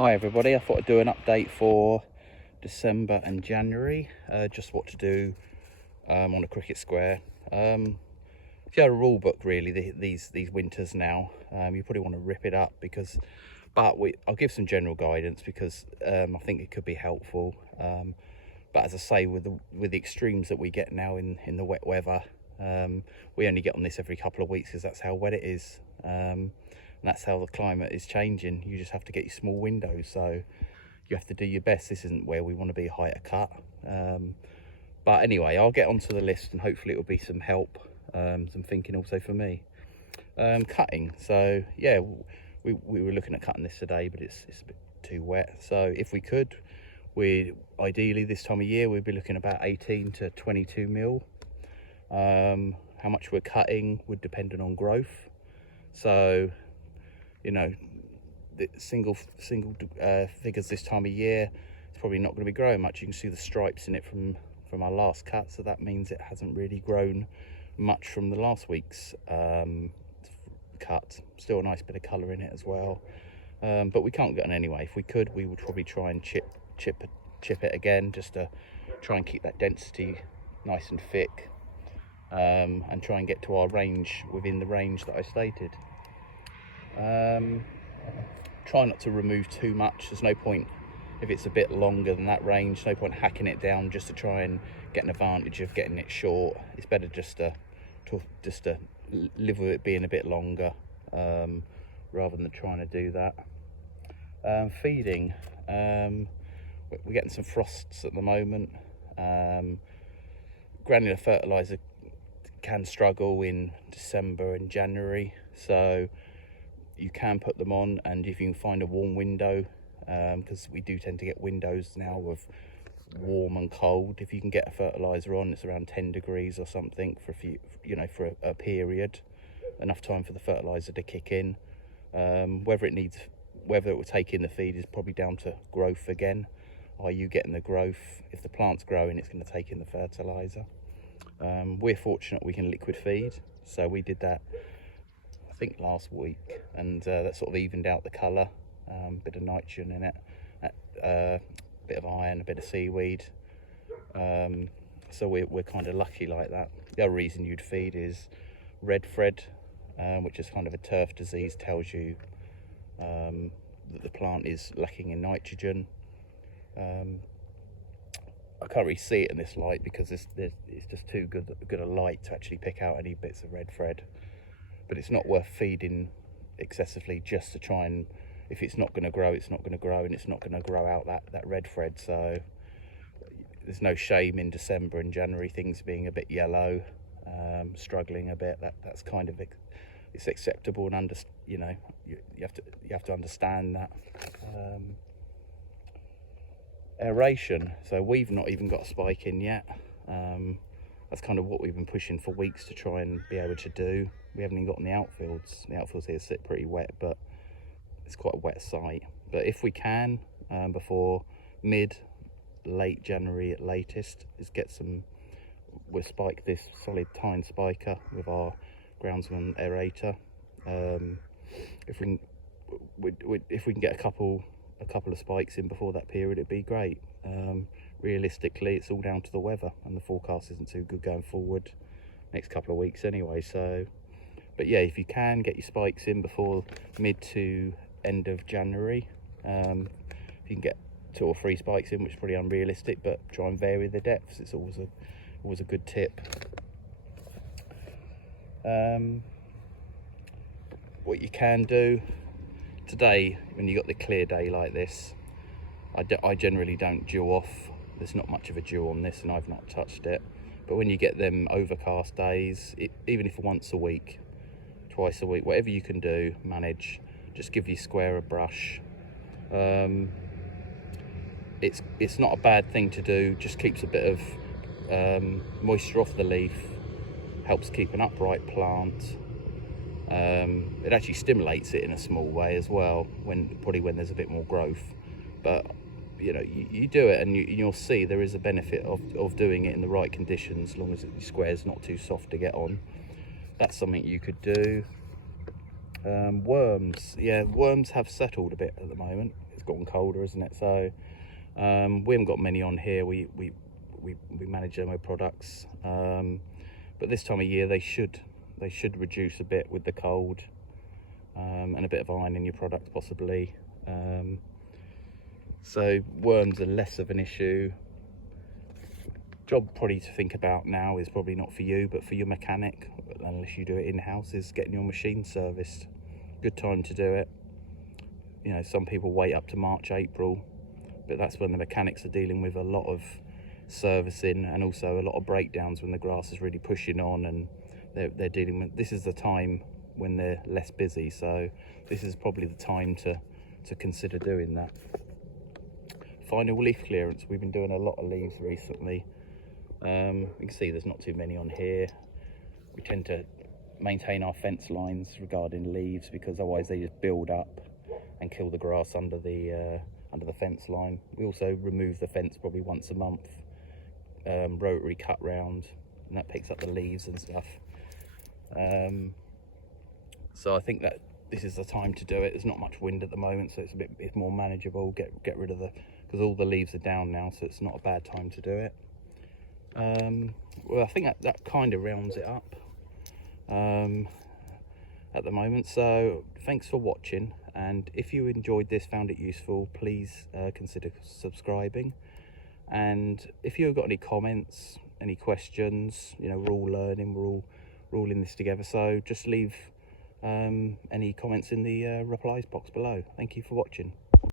Hi everybody, I thought I'd do an update for December and January, just what to do on a cricket square. If you had a rule book really these winters now, you probably want to rip it up but I'll give some general guidance because I think it could be helpful. But as I say, with the extremes that we get now in the wet weather, we only get on this every couple of weeks because that's how wet it is. And that's how the climate is changing. You just have to get your small windows, so you have to do your best. This isn't where we want to be height of cut. But anyway, I'll get onto the list and hopefully it will be some help, some thinking also for me. Cutting, so yeah, we were looking at cutting this today, but it's a bit too wet. So if we could, we ideally this time of year we'd be looking about 18 to 22 mil. How much we're cutting would depend on growth. So, you know, the single figures this time of year, it's probably not going to be growing much. You can see the stripes in it from our last cut, so that means it hasn't really grown much from the last week's cut. Still a nice bit of colour in it as well, but we can't get on anyway. If we could, we would probably try and chip it again, just to try and keep that density nice and thick, and try and get to our range within the range that I stated. Try not to remove too much. There's no point, if it's a bit longer than that range, no point hacking it down just to try and get an advantage of getting it short. It's better just to live with it being a bit longer, rather than trying to do that. Feeding, we're getting some frosts at the moment. Granular fertilizer can struggle in December and January, so you can put them on, and if you can find a warm window, because we do tend to get windows now of warm and cold. If you can get a fertilizer on, it's around 10 degrees or something for for a period, enough time for the fertilizer to kick in. Whether it will take in the feed is probably down to growth again. Are you getting the growth? If the plant's growing, it's going to take in the fertilizer. We're fortunate we can liquid feed, so we did that I think last week, and that sort of evened out the colour. Bit of nitrogen in it, bit of iron, a bit of seaweed, so we're kind of lucky like that. The other reason you'd feed is red thread, which is kind of a turf disease, tells you that the plant is lacking in nitrogen. I can't really see it in this light because it's just too good a light to actually pick out any bits of red thread. But it's not worth feeding excessively just to try and, if it's not going to grow, it's not going to grow, and it's not going to grow out that red thread. So there's no shame in December and January things being a bit yellow, struggling a bit. That's kind of, it's acceptable, and you have to understand that. Aeration, so we've not even got a spike in yet. That's kind of what we've been pushing for weeks to try and be able to do. We haven't even got in the outfields. The outfields here sit pretty wet, but it's quite a wet site. But if we can, before late January at latest, is we'll spike this solid tine spiker with our groundsman aerator. If we can get a couple of spikes in before that period, it'd be great. Realistically, it's all down to the weather, and the forecast isn't too good going forward next couple of weeks anyway. So, but yeah, if you can get your spikes in before mid to end of January, if you can get 2 or 3 spikes in, which is pretty unrealistic, but try and vary the depths. It's always a good tip. What you can do today, when you got the clear day like this, I generally don't dew off. There's not much of a dew on this, and I've not touched it. But when you get them overcast days, even if once a week, twice a week, whatever you can do, manage, just give your square a brush. It's not a bad thing to do, just keeps a bit of moisture off the leaf, helps keep an upright plant. It actually stimulates it in a small way as well, probably when there's a bit more growth. But you do it, and you'll see there is a benefit of doing it in the right conditions, as long as the square's not too soft to get on. That's something you could do. Worms, yeah, worms have settled a bit at the moment. it's gotten colder, isn't it? So we haven't got many on here. We manage Dermo products, but this time of year they should reduce a bit with the cold, and a bit of iron in your product possibly. So worms are less of an issue. Job probably to think about now is probably not for you, but for your mechanic, unless you do it in-house, is getting your machine serviced. Good time to do it. You know, some people wait up to March, April, but that's when the mechanics are dealing with a lot of servicing and also a lot of breakdowns when the grass is really pushing on, and they're dealing with, this is the time when they're less busy, so this is probably the time to consider doing that. Final leaf clearance, we've been doing a lot of leaves recently. You can see there's not too many on here. We tend to maintain our fence lines regarding leaves, because otherwise they just build up and kill the grass under the fence line. We also remove the fence probably once a month, rotary cut round, and that picks up the leaves and stuff. So I think that this is the time to do it. There's not much wind at the moment, so it's more manageable. Get rid of because all the leaves are down now, so it's not a bad time to do it. Well, I think that kind of rounds it up at the moment. So thanks for watching, and if you enjoyed this, found it useful, please consider subscribing. And if you've got any comments, any questions, you know, we're all learning, we're all in this together, so just leave any comments in the replies box below. Thank you for watching.